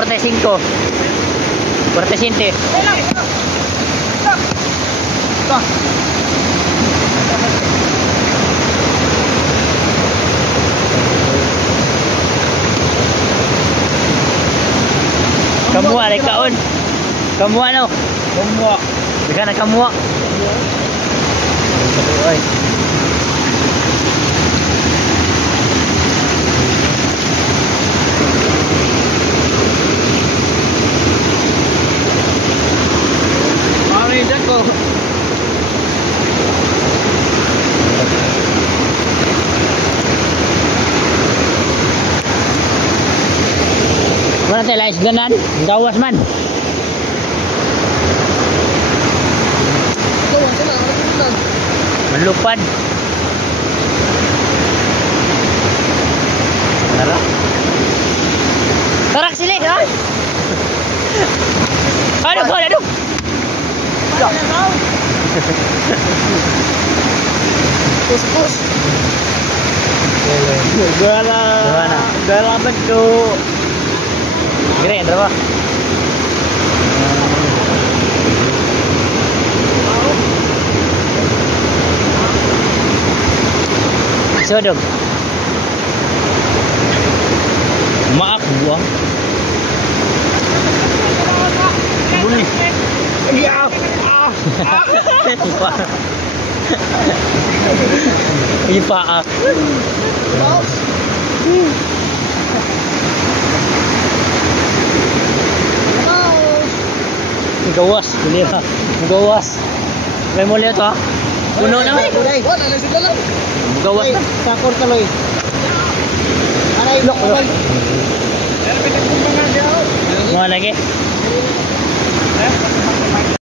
45. 47. Kamua lagi kaon. Kamua no. Kamua. Bisa nak kamua. Oi. Mari jago. Mana teh lais ganan? Gawas man. Melupad. Nara. Tarak sini, ha? Aduh, aduh. Pus. Gala bentuk. Keren berapa? Sodok. Maaf buang. Bunyi. Iya. Ipa. Gawas, boleh lah. Gawas. May muli ito ha. Puno na. Gawas na. Sakor ka loy. Aray, lock. Mga lagi.